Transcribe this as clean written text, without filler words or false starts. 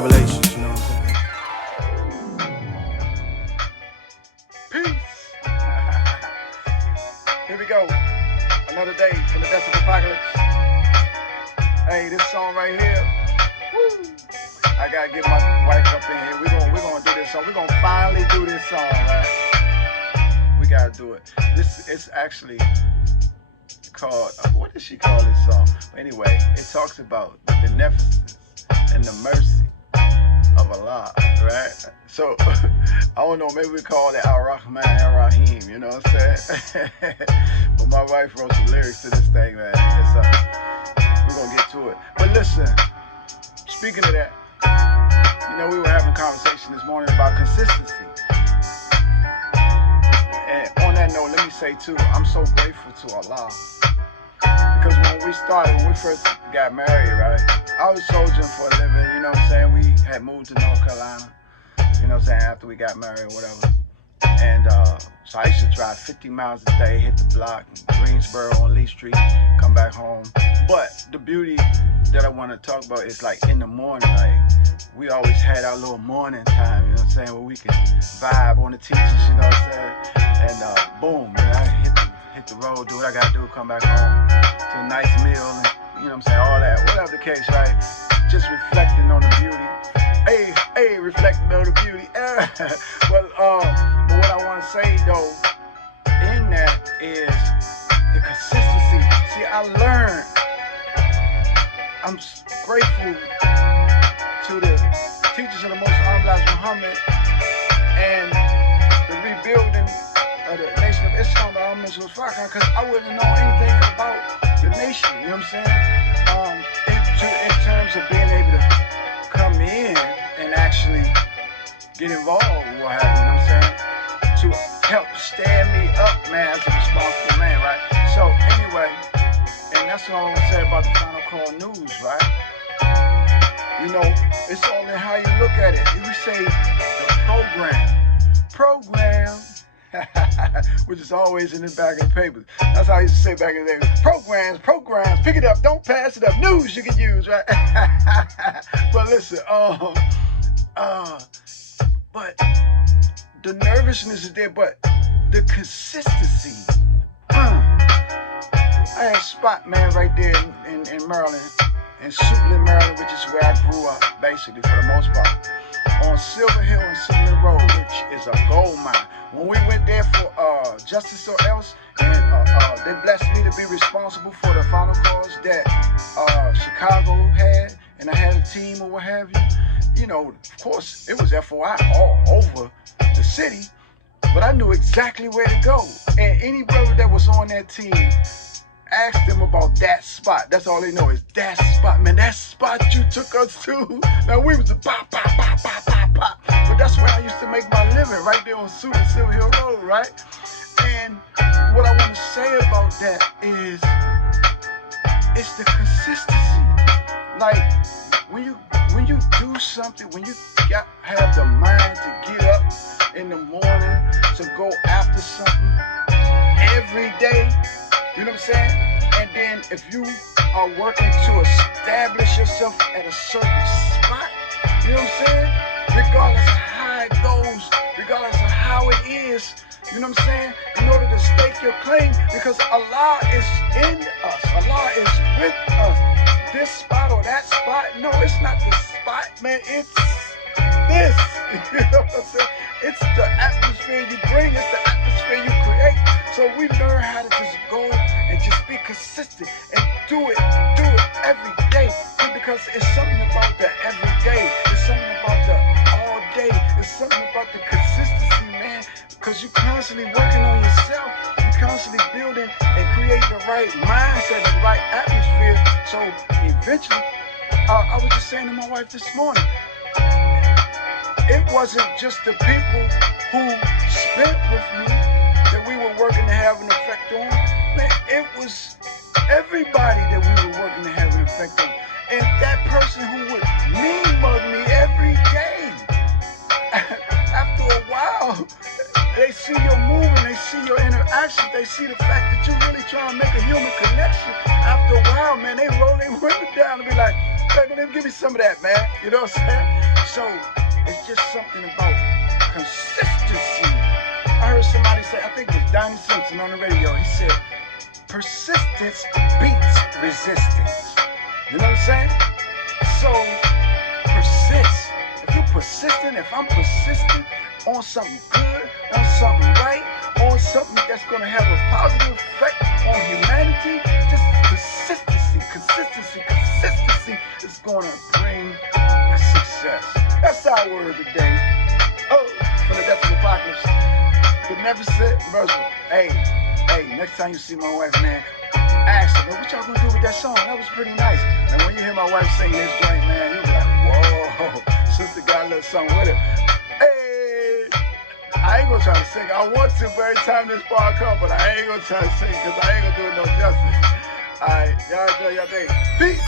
revelations, you know what I'm saying? Peace. Here we go. Another day from the depths of apocalypse. Hey, this song right here. Woo. I gotta get my wife up in here. We're gonna do this song. We're gonna finally do this song, right? We gotta do it. It's actually called, what does she call this song? But anyway, it talks about the beneficence and the mercy of Allah, right? So, I don't know, maybe we call it Ar-Rahman Ar-Rahim, you know what I'm saying? But my wife wrote some lyrics to this thing, man. We're gonna get to it. But listen, speaking of that, you know, we were having a conversation this morning about consistency. And on that note, let me say too, I'm so grateful to Allah. Because when we first got married, right, I was soldiering for a living, you know what I'm saying? We had moved to North Carolina, you know what I'm saying, after we got married or whatever. And so I used to drive 50 miles a day, hit the block, Greensboro on Lee Street, come back home. But the beauty that I want to talk about is like in the morning, like we always had our little morning time, you know what I'm saying, where we could vibe on the teachers, you know what I'm saying? And boom, man, I hit the road, do what I gotta do, come back home to a nice meal, and you know what I'm saying, all that, whatever the case, right? Just reflecting on the beauty. Hey, reflecting on the beauty. But what I want to say though, in that is the consistency. See, I learned. I'm grateful to the teachers of the Most Honorable Muhammad and the rebuilding of the Nation of Islam by because I wouldn't know anything about the nation, you know what I'm saying? In terms of being able to come in and actually get involved with what have you, know what I'm saying? To help stand me up, man, as a responsible man, right? So anyway, and that's what I want to say about the Final Call News, right? You know, it's all in how you look at it. If we say the program, which is always in the back of the papers. That's how I used to say back in the day. Programs, pick it up, don't pass it up. News you can use, right? But listen, but the nervousness is there, but the consistency. I had a spot, man, right there in Maryland, in Suitland, Maryland, which is where I grew up, basically, for the most part, on Silver Hill and Suitland Road, which is a gold mine. When we went there for Justice or Else, and they blessed me to be responsible for the final cause that Chicago had, and I had a team or what have you. You know, of course, it was FOI all over the city, but I knew exactly where to go. And any brother that was on that team, asked them about that spot. That's all they know is that spot. Man, that spot you took us to. Now, we was a pop. But that's where I used to make my living, right there on Silver Hill Road, right? And what I want to say about that is, it's the consistency. Like, when you do something, when you have the mind to get up in the morning to go after something every day, you know what I'm saying? And then if you are working to establish yourself at a certain spot, you know what I'm saying? Regardless of how it goes, regardless of how it is, you know what I'm saying? In order to stake your claim, because Allah is in us, Allah is with us. This spot or that spot, no, it's not the spot, man, it's this. You know what I'm saying? It's the atmosphere you bring, it's the atmosphere you create. So we learn how to just go and just be consistent and do it every day. Because it's something about the everyday, it's something about the all day, it's something about the consistency, man. Because you're constantly working on yourself, you're constantly building and creating the right mindset, the right atmosphere. So eventually, I was just saying to my wife this morning, it wasn't just the people who spent with me that we were working to have an effect on. Man, it was everybody that we were working to have an effect on. And that person who would mean mug me every day, after a while, they see your movement, they see your interaction, they see the fact that you're really trying to make a human connection. After a while, man, they roll their window down and be like, hey, man, give me some of that, man. You know what I'm saying? So it's just something about consistency. I heard somebody say, I think it was Donnie Simpson on the radio, he said, persistence beats resistance. You know what I'm saying? So persist. If you're persistent, if I'm persistent on something good, on something right, on something that's going to have a positive effect on humanity, just consistency is going to bring a success. That's our word today. Oh, for the Death of the Apocalypse. Beneficent Merciful. Hey, next time you see my wife, man, ask her, what y'all gonna do with that song? That was pretty nice. And when you hear my wife sing this joint, man, you be like, whoa, sister got a little something with her. Hey, I ain't gonna try to sing. I want to, but every time this bar come, but I ain't gonna try to sing because I ain't gonna do it no justice. All right, y'all enjoy your day. Peace.